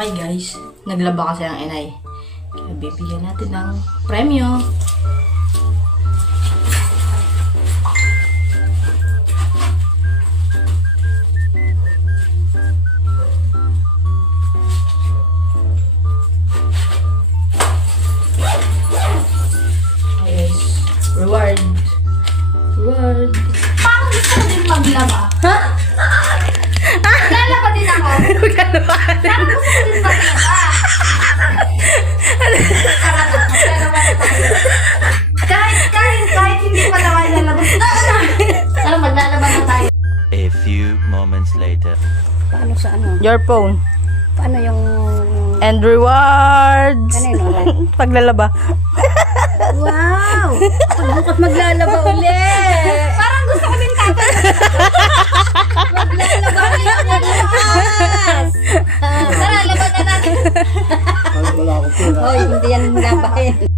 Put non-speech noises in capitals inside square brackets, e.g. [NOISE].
Okay guys, naglaba kasi ang inay. Bibigyan natin ng premyo. Reward. Reward. Parang gusto ko din maglaba. Ha? Lalaba moments later. Paano sa ano? Your phone. Paano yung... And rewards. Ulit? [LAUGHS] Paglalaba. Wow! Ako bukas maglalaba ulit! Parang gusto ko din tatay. Maglalaba ulit bukas! Tara, laban na natin. Hoy, hindi yan labahin.